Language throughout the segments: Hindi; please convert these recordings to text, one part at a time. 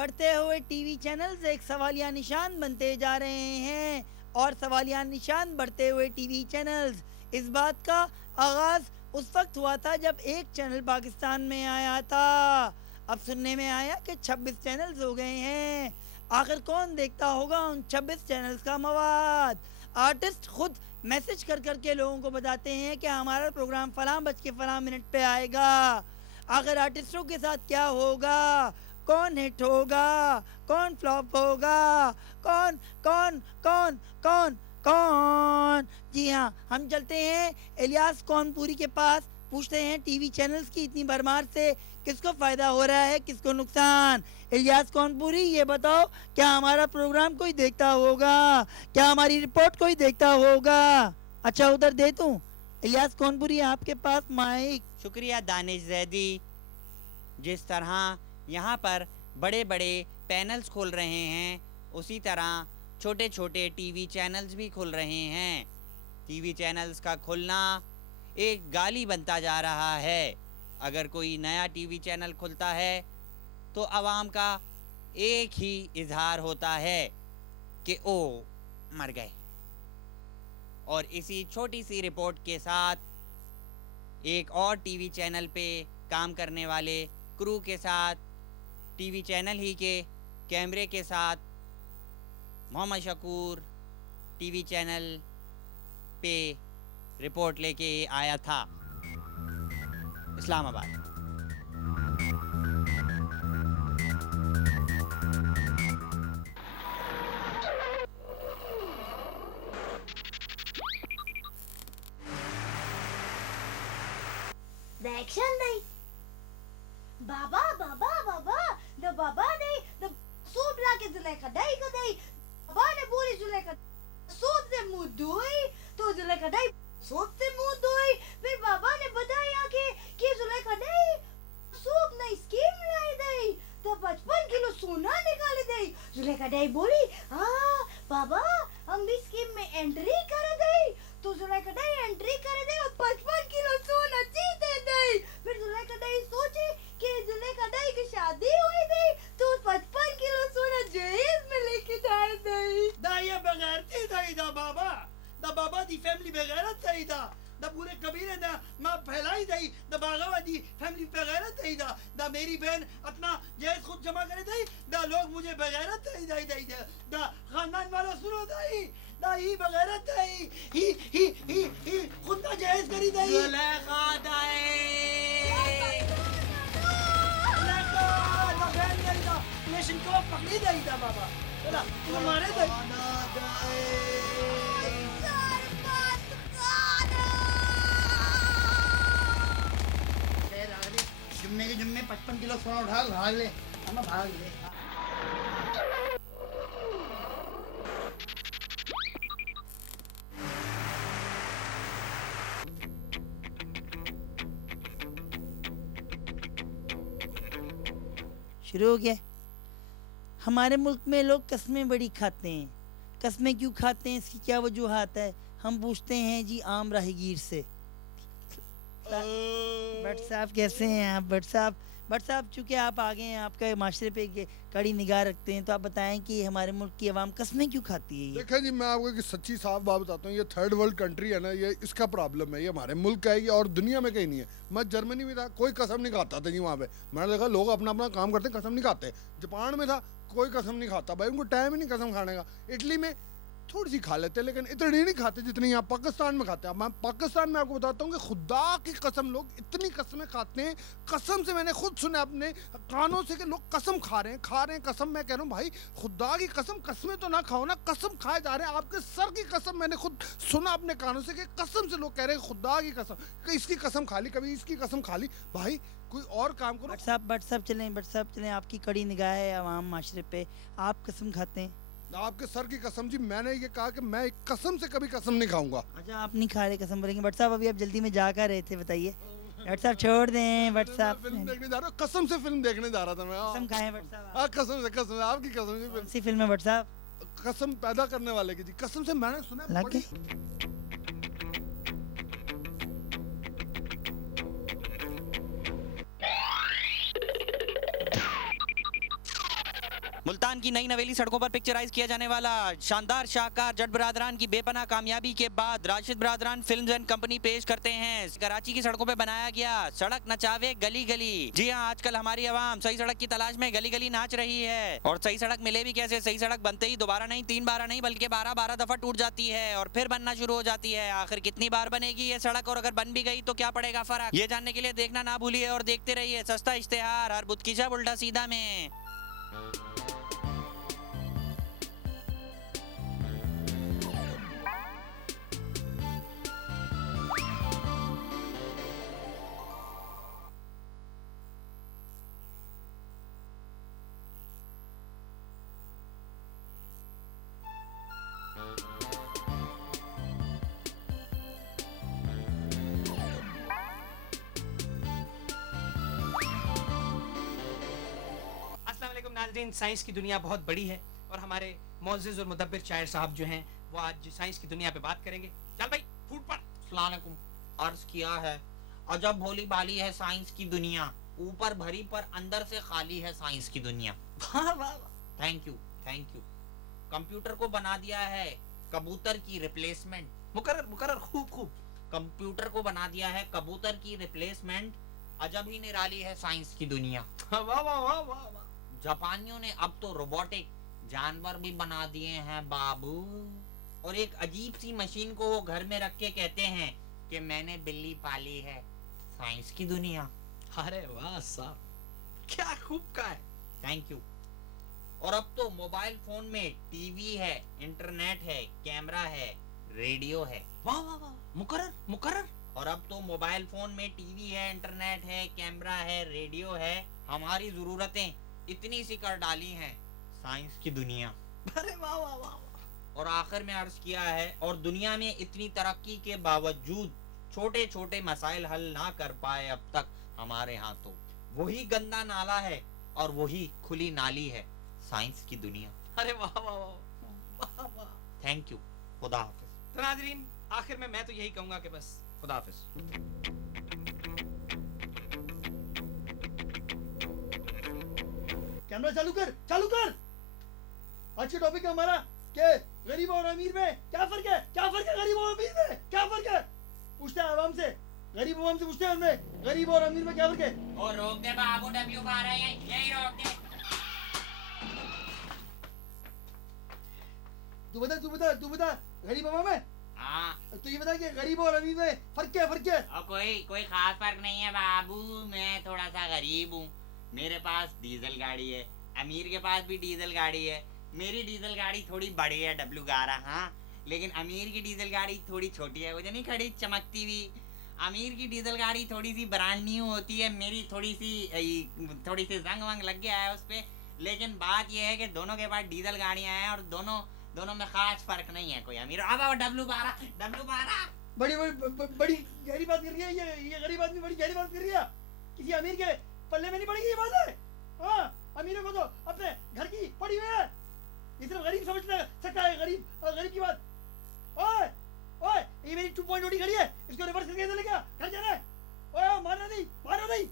बढ़ते हुए टीवी चैनल्स एक सवालिया निशान बनते जा रहे हैं और सवालिया निशान बढ़ते हुए टीवी चैनल्स। इस बात का आगाज़ उस वक्त हुआ था जब एक चैनल पाकिस्तान में आया था। अब सुनने में आया कि 26 चैनल्स हो गए हैं। आखिर कौन देखता होगा उन 26 चैनल्स का मवाद? आर्टिस्ट खुद मैसेज कर कर के लोगों को बताते हैं कि हमारा प्रोग्राम फलां बज के फलां मिनट पे आएगा। आखिर आर्टिस्टों के साथ क्या होगा? कौन हिट होगा, कौन फ्लॉप होगा, कौन कौन कौन कौन कौन? जी हाँ, हम चलते हैं इलियास कौनपुरी के पास, पूछते हैं टीवी चैनल्स की इतनी भरमार से किसको फ़ायदा हो रहा है, किसको नुकसान। इलियास कौनपुरी, ये बताओ, क्या हमारा प्रोग्राम कोई देखता होगा? क्या हमारी रिपोर्ट कोई देखता होगा? अच्छा, उधर दे दूँ। इलियास कौनपुरी, आपके पास माइक। शुक्रिया दानिश जैदी। जिस तरह यहाँ पर बड़े बड़े पैनल्स खुल रहे हैं, उसी तरह छोटे छोटे टीवी चैनल्स भी खुल रहे हैं। टीवी चैनल्स का खुलना एक गाली बनता जा रहा है। अगर कोई नया टीवी चैनल खुलता है तो आवाम का एक ही इजहार होता है कि ओ मर गए। और इसी छोटी सी रिपोर्ट के साथ एक और टीवी चैनल पे काम करने वाले क्रू के साथ, टीवी चैनल ही के कैमरे के साथ, मोहम्मद शकूर टीवी चैनल पे रिपोर्ट लेके आया था इस्लामाबाद। Reaction नहीं। बाबा बाबा बाबा द बाबा नहीं द सूप ला के जुलेखा नहीं का नहीं। बाबा ने बोली जुलेखा सूप से मुंह धोई तो जुलेखा नहीं सूप से मुंह धोई। फिर बाबा ने बताया कि जुलेखा नहीं सूप नहीं स्कीम लाई दई तो 55 किलो सोना निकाले दई। जुलेखा नहीं बोली हाँ बाबा हम भी स्कीम में एंट्री कर दई तो जुलेखा नहीं एंट्री कर दई और 55 किलो सोना जीते दई। फिर जुलेखा नहीं सोची कि जुलेखा नहीं की शादी हुई थी तो 55 किलो सोना जहेज में लेके जाए दई। दा ये बगैर थी दई दा बाबा दी फैमिली बगैर थी दा पूरे कबीले दा मां फैलाई दई दा बागवा दी फैमिली बगैर थी दा मेरी बहन अपना जहेज खुद जमा करे दई दा लोग मुझे बगैर थी दई दा खानदान वाला सुनो दई दा ही बगैर थी ही खुद ना जहेज करी दई जुलेखा दाई को पकड़ी दई दा बाबा चला मारे दई जुम्मे के जुम्मे 55 किलो सोना उठा भाग ले हम भाग ले। शुरू हो गया। हमारे मुल्क में लोग कस्में बड़ी खाते हैं। कस्में क्यों खाते हैं, इसकी क्या वजूहात है, हम पूछते हैं जी आम राहगीर से। भट्ट साहब कैसे हैं आप? भट्ट साहब चूँकि आप आगे हैं, आपका माशरे पे कड़ी निगाह रखते हैं, तो आप बताएं कि हमारे मुल्क की आवाम कस्में क्यों खाती है? देखें जी, मैं आपको एक सच्ची साफ बात बताता हूँ, ये थर्ड वर्ल्ड कंट्री है ना, ये इसका प्रॉब्लम है, ये हमारे मुल्क का है और दुनिया में कहीं नहीं है। मैं जर्मनी में था, कोई कसम नहीं खाता था जी वहाँ पे, मैंने देखा लोग अपना अपना काम करते, कसम नहीं खाते। जापान में था, कोई कसम नहीं खाता भाई, उनको टाइम ही नहीं कसम खाने का। इटली में थोड़ी सी खा लेते, लेकिन इतनी नहीं खाते जितनी यहाँ पाकिस्तान में खाते हैं। मैं पाकिस्तान में आपको बताता हूँ कि खुदा की कसम लोग इतनी कस्में खाते हैं, कसम से मैंने खुद सुना अपने कानों से कि लोग कसम खा रहे हैं कसम। मैं कह रहा हूँ भाई खुदा की कसम, कसमें तो ना खाओ ना, कसम खाए जा रहे हैं। आपके सर की कसम मैंने खुद सुना अपने कानों से कि कसम से लोग कह रहे हैं खुदा की कसम, कि इसकी कसम खा ली, कभी इसकी कसम खा ली। भाई कोई और काम करो। भट्ट साहब चलें, आपकी कड़ी निगाह है आवाम माशरे पे, आप कसम खाते हैं? आपके सर की कसम जी, मैंने ये कहा कि मैं कसम से कभी कसम नहीं खाऊंगा। अच्छा, आप नहीं खा रहे, कसम बोलेंगे। भट्ट साहब अभी आप जल्दी में जा कर रहे थे, बताइए। भट्ट साहब छोड़ दें, भट्ट साहब फिल्म देखने जा रहा हूँ, कसम से फिल्म देखने जा रहा था मैं। कसम खाएं भट्ट साहब। कसम से आपकी कसम से। कौन सी फिल्म है भट्ट साहब? कसम पैदा करने वाले की जी, कसम से मैंने सुना लग गए। खान की नई नवेली सड़कों पर पिक्चराइज किया जाने वाला शानदार शाहकार जट बरादरान की बेपनाह कामयाबी के बाद राशिद बरादरान फिल्म्स एंड कंपनी पेश करते हैं कराची की सड़कों पर बनाया गया सड़क नचावे गली गली। जी हाँ, आजकल हमारी आवाम सही सड़क की तलाश में गली गली नाच रही है। और सही सड़क मिले भी कैसे? सही सड़क बनते ही दोबारा नहीं, 3 बार नहीं, बल्कि 12 दफा टूट जाती है और फिर बनना शुरू हो जाती है। आखिर कितनी बार बनेगी ये सड़क, और अगर बन भी गई तो क्या पड़ेगा फर्क? ये जानने के लिए देखना ना भूलिए और देखते रहिए सस्ता इश्तेहार हर बुध की शब उल्टा सीधा में। अस्सलाम वालेकुम नाज़रीन, साइंस की दुनिया बहुत बड़ी है और हमारे मोअज़्ज़िज़ और मुदब्बिर शायर साहब जो हैं वो आज साइंस की दुनिया पे बात करेंगे। चल भाई फूट पड़। अस्सलाम वालेकुम। अर्ज किया है अजब भोली भाली है साइंस की दुनिया, ऊपर भरी पर अंदर से खाली है साइंस की दुनिया। वाह वाह वाह। Thank you thank you. Computer को बना दिया है कबूतर की रिप्लेसमेंट। मुकर्रर मुकर्रर, खूब खूब। कंप्यूटर को बना दिया है कबूतर की रिप्लेसमेंट। अजब ही निराली है साइंस की दुनिया। वाह वाह वाह वाह वाह। जापानियों ने अब तो रोबोटिक जानवर भी बना दिए हैं बाबू। और एक अजीब सी मशीन को वो घर में रख के कहते हैं कि मैंने बिल्ली पाली है। साइंस की दुनिया। अरे वाह साहब, क्या खूब का है। Thank you. और अब तो मोबाइल फोन में टीवी है, इंटरनेट है, कैमरा है, रेडियो है। वाह वाह वाह, मुकर्रर मुकर्रर। और अब तो मोबाइल फोन में टीवी है, इंटरनेट है, कैमरा है, रेडियो है। हमारी जरूरतें इतनी सी कर डाली हैं साइंस की दुनिया। अरे वाह वाह वाह वाह। और आखिर में अर्ज किया है और दुनिया में इतनी तरक्की के बावजूद छोटे छोटे मसाइल हल ना कर पाए अब तक हमारे हाथों। वही गंदा नाला है और वही खुली नाली है साइंस की दुनिया। अरे वाह वाह वाह वाह वाह। Thank you. खुदा हाफिज। तो नाज़रीन, आखिर में मैं तो यही कहूंगा कि बस खुदा हाफिज। कैमरा चालू कर, चालू कर। आज का टॉपिक है हमारा कि गरीब और अमीर में क्या फर्क है, क्या फर्क है गरीब और अमीर में, क्या फर्क है? पूछते हैं आवाम से, गरीब आवाम से पूछते हैं उनमें गरीब और अमीर में क्या फर्क है। और रोक दे बाबू, डब्ल्यू खा रहे हैं, यही रोक दे। तू बता गरीब आवाम है हाँ, तो ये बता कि गरीब और अमीर में फर्क क्या है, फर्क क्या है? और कोई खास फर्क नहीं है बाबू। मैं थोड़ा सा गरीब हूँ, मेरे पास डीजल गाड़ी है। अमीर के पास भी डीजल गाड़ी है। मेरी डीजल गाड़ी थोड़ी बड़ी है, W11, हाँ, लेकिन अमीर की डीजल गाड़ी थोड़ी छोटी है। वो जो नहीं खड़ी चमकती हुई, अमीर की डीजल गाड़ी थोड़ी सी ब्रांड न्यू होती है, मेरी थोड़ी सी जंग वंग लग गया है उस पे। लेकिन बात यह है कि दोनों के पास डीजल गाड़ियां हैं और दोनों में खास फर्क नहीं है कोई। अमीर अब W12 बड़ी गहरी बात कर रही है ये गरीब आदमी, बड़ी गहरी बात कर रही है। किसी अमीर के पल्ले में नहीं पड़ेगी ये बात है। हाँ, अमीरों को तो अपने घर की पड़ी हुई है, ये सिर्फ गरीब समझ सकता है गरीब की बात। ओए ओए, ये मेरी 2 पॉइंट रोटी खड़ी है, इसको रिवर्स करके दे ले क्या? घर जाना है। ओए मारना नहीं।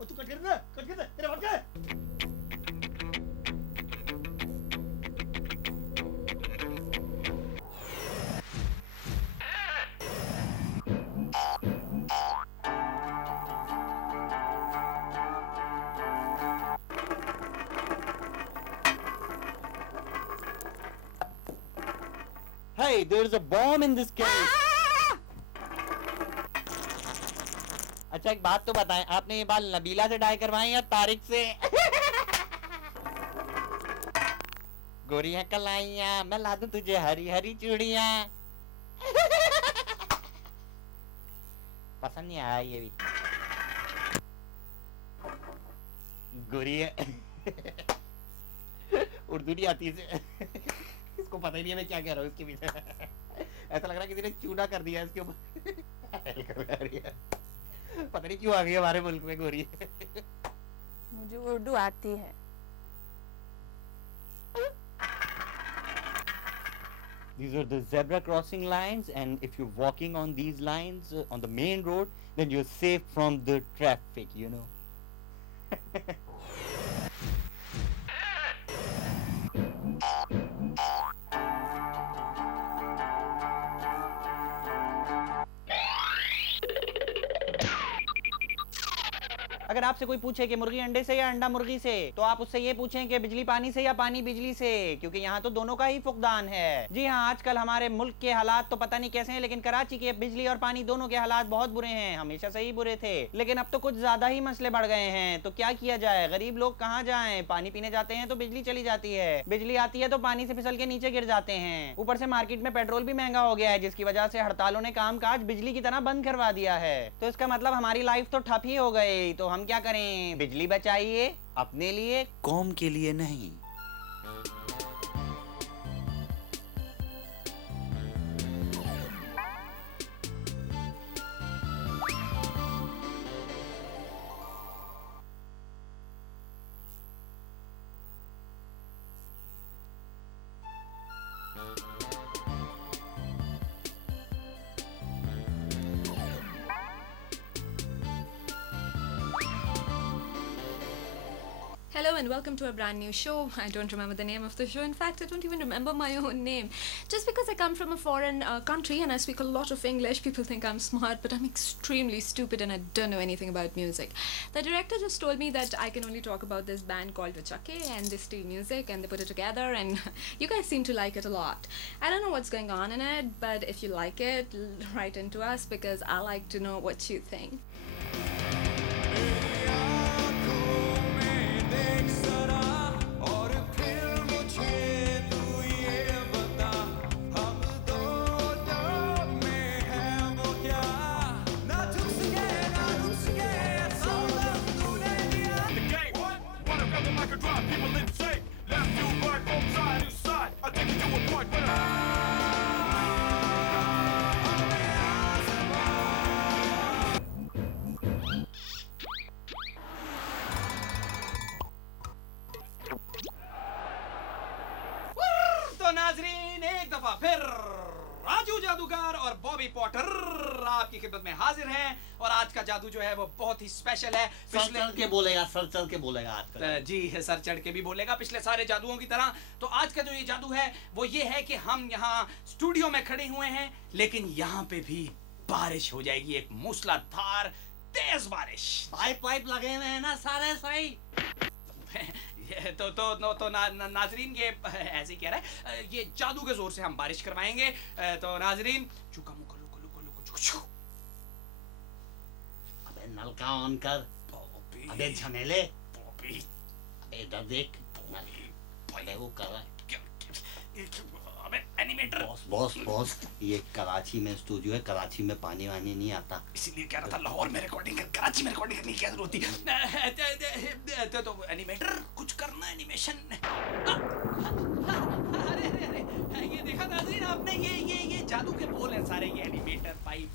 और तू कट कर दे तेरे बाप का। Hey, there's a bomb in this case. अच्छा एक बात तो बताएं, आपने ये बाल नबीला से डाई करवाए या तारिक से? गोरी है कलाइयां, मैं ला दूं तुझे हरी हरी चूड़ियां। पसंद नहीं आया ये भी। गोरी है। उर्दू नहीं आती इसे। इसको पता ही नहीं है मैं क्या कह रहा हूँ इसके पीछे। ऐसा लग रहा है किसी ने चूना कर दिया इसके ऊपर। पता नहीं क्यों आ गई हमारे मुल्क में गोरी। मुझे उर्दू आती है। These are the zebra crossing lines, and if you're walking on these lines on the main road, then you're safe from the traffic, you know. अगर आपसे कोई पूछे कि मुर्गी अंडे से या अंडा मुर्गी से, तो आप उससे ये पूछें कि बिजली पानी से या पानी बिजली से, क्योंकि यहाँ तो दोनों का ही फुकदान है। जी हाँ, आजकल हमारे मुल्क के हालात तो पता नहीं कैसे हैं, लेकिन कराची के बिजली और पानी दोनों के हालात बहुत बुरे हैं। हमेशा से ही बुरे थे, लेकिन अब तो कुछ ज्यादा ही मसले बढ़ गए हैं। तो क्या किया जाए, गरीब लोग कहाँ जाएं? पानी पीने जाते हैं तो बिजली चली जाती है, बिजली आती है तो पानी से फिसल के नीचे गिर जाते हैं। ऊपर से मार्केट में पेट्रोल भी महंगा हो गया है, जिसकी वजह से हड़तालों ने काम काज बिजली की तरह बंद करवा दिया है। तो इसका मतलब हमारी लाइफ तो ठप ही हो गई। तो हम क्या करें? बिजली बचाइए, अपने लिए, कौम के लिए नहीं। Hello and welcome to a brand new show. I don't remember the name of the show. In fact, I don't even remember my own name. Just because I come from a foreign country and I speak a lot of English, people think I'm smart, but I'm extremely stupid and I don't know anything about music. The director just told me that I can only talk about this band called Vichake and they steal music and they put it together, and you guys seem to like it a lot. I don't know what's going on in it, but if you like it, write into us because I like to know what you think. तो नाजरीन, एक दफा फिर राजू जादूगर और बॉबी पॉटर आपकी खिदमत में हाजिर हैं। और आज का जादू जो है वो बहुत ही स्पेशल है। सर चढ़ के बोलेगा, सर चढ़ के बोलेगा आज का। जी सर चढ़ के भी बोलेगा, पिछले सारे जादुओं की तरह। तो आज का जो ये जादू है वो ये है कि हम यहाँ स्टूडियो में खड़े हुए हैं, लेकिन यहाँ पे भी बारिश हो जाएगी, एक मूसलाधार तेज बारिश। पाइप पाइप लगे हुए हैं ना सारे सही। नाजरीन ये ऐसे ही कह रहा है, ये जादू के जोर से हम बारिश करवाएंगे। तो नाजरीन चुका मुका लुको लुको लुको चुक चुक। अबे नलका ऑन कर। अबे झमेले। अबे इधर देख। अबे वो कर रहा है। अबे एनिमेटर। बॉस ये कराची में स्टूडियो है, कराची में पानी वानी नहीं आता, इसीलिए कह रहा था लाहौर में रिकॉर्डिंग कर, कराची में रिकॉर्डिंग करने की क्या जरूरत थी। तो एनिमेटर कुछ करना, एनिमेशन। अरे ये देखा नाज़रीन आपने, ये जादू के बोल हैं सारे, ये एनिमेटर पाइप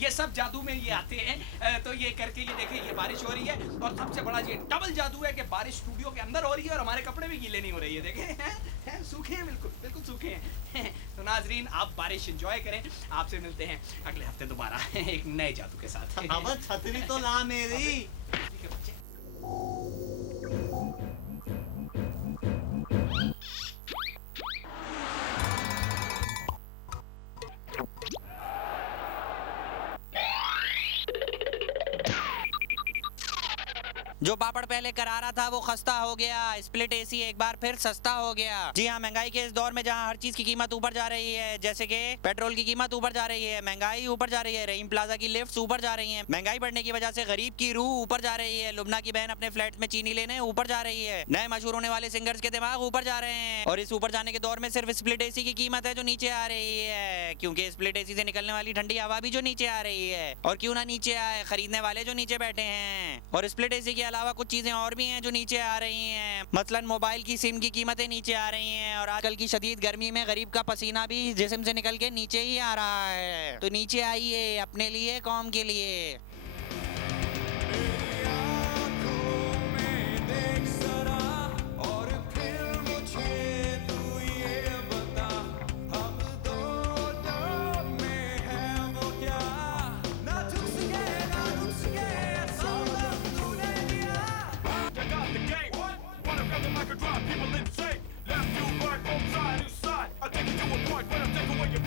ये सब जादू में ये आते हैं। तो ये करके ये देखें, ये बारिश हो रही है और सबसे बड़ा ये डबल जादू है कि बारिश स्टूडियो के अंदर हो रही है और हमारे कपड़े भी गीले नहीं हो रही है। देखें सूखे हैं, बिल्कुल सूखे हैं। तो नाजरीन आप बारिश एंजॉय करें। आपसे मिलते हैं अगले हफ्ते दोबारा एक नए जादू के साथ। अब छतरी तो ला मेरी। ठीक है बच्चे। जो पापड़ पहले करारा था वो खस्ता हो गया, स्प्लिट एसी एक बार फिर सस्ता हो गया। जी हाँ, महंगाई के इस दौर में जहाँ हर चीज की कीमत ऊपर जा रही है, जैसे कि पेट्रोल की कीमत ऊपर जा रही है, महंगाई ऊपर जा रही है, रहीम प्लाजा की लिफ्ट्स ऊपर जा रही हैं, महंगाई बढ़ने की वजह से गरीब की रूह ऊपर जा रही है, लुबना की बहन अपने फ्लैट में चीनी लेने ऊपर जा रही है, नए मशहूर होने वाले सिंगर्स के दिमाग ऊपर जा रहे हैं। और इस ऊपर जाने के दौर में सिर्फ स्प्लिट एसी की कीमत है जो नीचे आ रही है, क्योंकि स्प्लिट एसी से निकलने वाली ठंडी हवा भी जो नीचे आ रही है। और क्यों ना नीचे आए, खरीदने वाले जो नीचे बैठे हैं। और स्प्लिट एसी के अलावा कुछ चीजें और भी हैं जो नीचे आ रही हैं, मसलन मोबाइल की सिम की कीमतें नीचे आ रही हैं, और आजकल की शदीद गर्मी में गरीब का पसीना भी जिस्म से निकल के नीचे ही आ रहा है। तो नीचे आइए, अपने लिए, कौम के लिए।